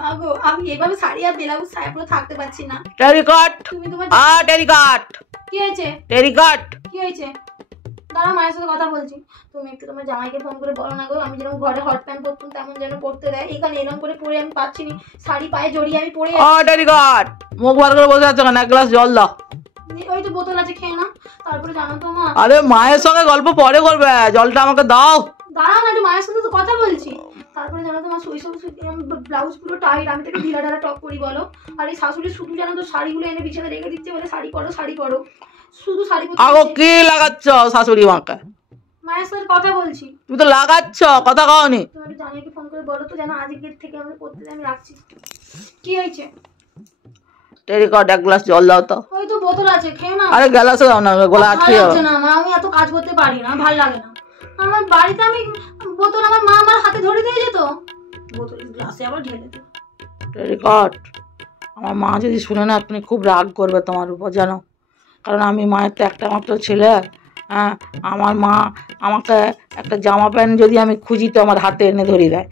মাগো আমি এভাবে শাড়ি আর ব্লাউজ ছায়া পুরো থাকতে পারছি না। টেরিকট তুমি তোমার টেরিকট কি হয়েছে? টেরিকট কি হয়েছে? দাঁড়া মায়ের সাথে কথা বলছি। তুমি একটু তোমার জামাইকে ফোন করে বলো না গো, আমি যেরকম ঘরে হট প্যান্ট পরতাম তেমন যেন পরতে দেয়। এখানে এরকম করে পরে আমি পাচ্ছি না, শাড়ি পায়ে জড়িয়ে আমি পরে টেরিকট মুখ বার করে বসে আছো কেন? এক গ্লাস জল দাও। ওই তো বোতল আছে, খেয়ে না। তারপরে জানো তো মা, আরে মায়ের সঙ্গে গল্প পরে করবে, জলটা আমাকে দাও। দাঁড়াও না, একটু মায়ের সাথে তো কথা বলছি। তারপরে জানো তো মা, শৈশব ব্লাউজ পুরো টাইট, আমি তাকে ঢিলা ঢালা টপ করি বলো। আর এই শাশুড়ি শুধু জানো তো শাড়িগুলো এনে বিছানা রেখে দিচ্ছে, বলে শাড়ি পরো শাড়ি পরো, শুধু শাড়ি পরতে। আগো কি লাগাচ্ছ শাশুড়ি মাকে? মায়ের সাথে কথা বলছি। তুমি তো লাগাচ্ছ, কথা কওনি। তুমি একটু জামাইকে ফোন করে বলো তো যেন আজকের থেকে আমি করতে দেয়। আমি রাখছি। কি হয়েছে? টেরিকট এক গ্লাস জল দাও তো। ওই তো বোতল আছে, খেয়ে না। আরে গ্লাসে দাও না, গলা আটকে যাবে। না মা, আমি এত কাজ করতে পারি না, ভালো লাগে না। আমার বাড়িতে আমি বোতল আমার মা আমার হাতে ধরে দিয়ে যেত, বোতল গ্লাসে আবার ঢেলে দিত। টেরিকট আমার মা যদি শুনে না, আপনি খুব রাগ করবে তোমার উপর জানো। কারণ আমি মায়ের তো একটা মাত্র ছেলে। হ্যাঁ, আমার মা আমাকে একটা জামা প্যান্ট যদি আমি খুঁজি তো আমার হাতে এনে ধরিয়ে দেয়।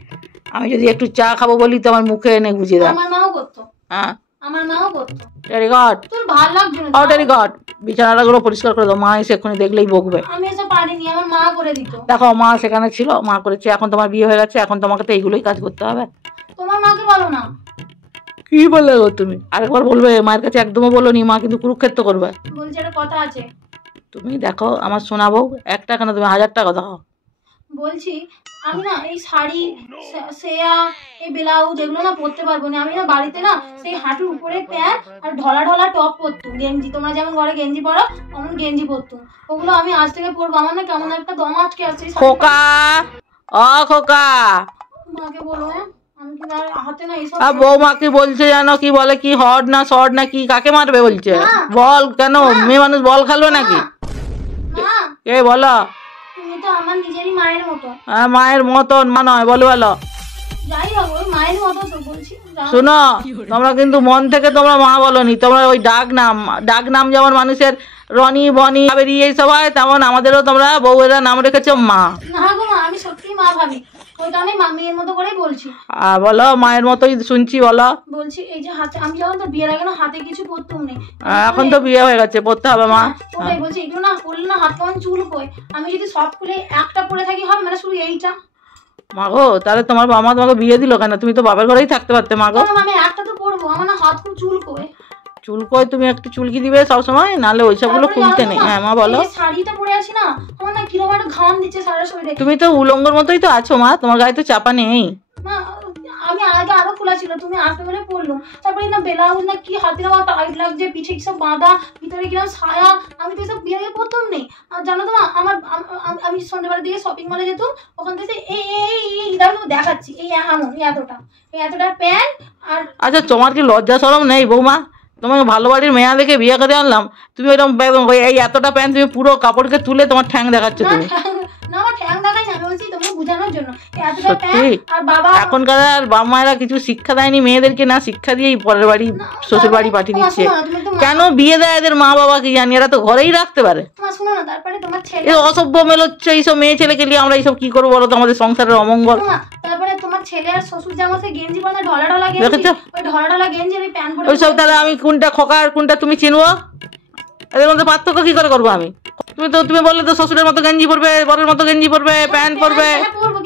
আমি যদি একটু চা খাবো বলি তো আমার মুখে এনে গুঁজে দেয়। আমার মাও করতো। হ্যাঁ, আমার মাও করতো। টেরিকট তোর ভালো লাগছে না? টেরিকট বিছানাটা গুলো পরিষ্কার করে দাও। মা এসে এক্ষুনি দেখলেই বকবে। আমি এসব পারিনি, আমার মা করে দিত। দেখো মা সেখানে ছিল, মা করেছে। এখন তোমার বিয়ে হয়ে গেছে, এখন তোমাকে তো এইগুলোই কাজ করতে হবে। তোমার মাকে বলো না। কি বললে গো তুমি? আরেকবার বলবে, মায়ের কাছে একদমও বলো নি, মা কিন্তু কুরুক্ষেত্র করবে। বলছি একটা কথা আছে। তুমি দেখো আমার শোনাবো, একটা কেন তুমি 1000টা কথা। বলছি আমি না এই শাড়ি সেয়া এই ব্লাউজ এগুলো না পরতে পারবো না। আমি না বাড়িতে না সেই হাঁটুর উপরে প্যান্ট আর ঢলা ঢলা টপ পরতুম, গেঞ্জি। তোমরা যেমন ঘরে গেঞ্জি পরো তেমন গেঞ্জি পরতুম, ওগুলো আমি আজ থেকে পরবো। আমার না কেমন একটা দম আটকে আসছে। খোকা খোকা, মাকে বলো। হ্যাঁ, আমি কি আর হাতে না এইসব। বৌমা কি বলছে জানো? কি বলে, কি হট না শর্ট না কি, কাকে মারবে বলছে? বল কেন, মেয়ে মানুষ বল খেলবে নাকি? কে বলো? তুমি তো আমার নিজেরই মায়ের মতো। হ্যাঁ, মায়ের মতন মা নয়, বলো বলো। যাই হোক, ওই মায়ের মতো তো বলছি। শোনো, তোমরা কিন্তু মন থেকে তোমরা মা বলনি, তোমরা ওই ডাক নাম যেমন মানুষের রনি বনি বেরিয়ে এইসব হয়, তেমন আমাদেরও তোমরা বউয়েরা নাম রেখেছো মা। না গো মা, আমি সত্যি মা ভাবি, ওইটা আমি মেয়ের মতো করেই বলছি। বলো, মায়ের মতোই শুনছি, বলো। বলছি এই যে হাতে, আমি যখন তো বিয়ের আগে না হাতে কিছু পরতুম নেই, এখন তো বিয়ে হয়ে গেছে, পড়তে হবে মা। ওটাই বলছি, এগুলো না পরলে না হাত কেমন চুল কই। আমি যদি সব খুলে একটা পরে থাকি হবে, মানে শুধু এইটা। মাগো, তাহলে তোমার বাবা তোমাকে বিয়ে দিল কেন? তুমি তো বাবার ঘরেই থাকতে পারতে মাগো। আমি একটা তো পরবো, আমার না হাত খুব চুল কই। চুলকোয় তুমি একটু চুলকি দিবে সবসময়, নাহলে ওইসব গুলো খুলতে নেই। হ্যাঁ মা বলো। শাড়িটা পরে আসি না, আমার না কিরকম একটা ঘাম দিচ্ছে সারা শরীরে। তুমি তো উলঙ্গর মতোই তো আছো মা, তোমার গায়ে তো চাপা নেই। মা আমি আগে আরো খোলা ছিল, তুমি আসবে বলে পরলাম। তারপরে না ব্লাউজ না কি হাতে আমার টাইট লাগছে, পিঠে সব বাঁধা, ভিতরে কিরকম ছায়া, আমি তো এসব বিয়ে পরতাম নেই। আর জানো তো মা, আমি সন্ধ্যেবেলা দিকে শপিং মলে যেতাম, ওখান থেকে এই দেখাচ্ছি, এই এতটা প্যান্ট। আর আচ্ছা, তোমার কি লজ্জা শরম নেই বৌমা? তোমাকে ভালো বাড়ির মেয়া দেখে বিয়ে করে আনলাম, তুমি ওইরকম এই এতটা প্যান্ট তুমি পুরো কাপড়কে তুলে তোমার ঠ্যাং দেখাচ্ছ তুমি। না আমার ঠ্যাং দেখাই না, আমি বলছি তোমাকে বোঝানোর জন্য। এতটা প্যান্ট আর বাবা, এখনকার বাবা মায়েরা কিছু শিক্ষা দেয়নি মেয়েদেরকে, না শিক্ষা দিয়েই পরের বাড়ি শ্বশুর বাড়ি পাঠিয়ে দিচ্ছে। কেন বিয়ে দেয় এদের মা বাবা কি জানি, এরা তো ঘরেই রাখতে পারে। শোনো না, তারপরে তোমার ছেলে অসভ্য মেল হচ্ছে এইসব মেয়ে ছেলেকে নিয়ে, আমরা এইসব কি করবো বলো তো, আমাদের সংসারের অমঙ্গল। তারপরে তোমার ছেলে আর শ্বশুর জামাতে গেঞ্জি পরে ঢলা ঢলা গেঞ্জি, ওই ঢলা ঢলা গেঞ্জি ওই প্যান্ট পরে ওইসব, তাহলে আমি কোনটা খোকা আর কোনটা তুমি চিনবো? এদের মধ্যে পার্থক্য কি করে করবো আমি? তুমি বললে তো শ্বশুরের মতো গেঞ্জি পরবে, বরের মতো গেঞ্জি পরবে, প্যান্ট পরবে।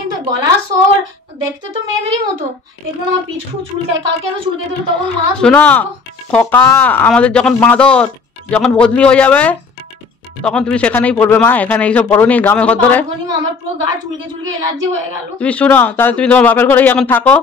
কিন্তু গলা সোর দেখতে তো মেয়েদেরই মতো। এগুলো আমার পিঠ খুব চুলকায়, কালকে আমি চুলকে দিল তখন মা। শোনো খোকা, আমাদের যখন বাঁদর যখন বদলি হয়ে যাবে তখন তুমি সেখানেই পড়বে মা, এখানে এইসব পড়নি গ্রামে ঘর ধরে। আমার পুরো গা চুলকে চুলকে এলার্জি হয়ে গেল। তুমি শুনো, তাহলে তুমি তোমার বাপের ঘরেই এখন থাকো।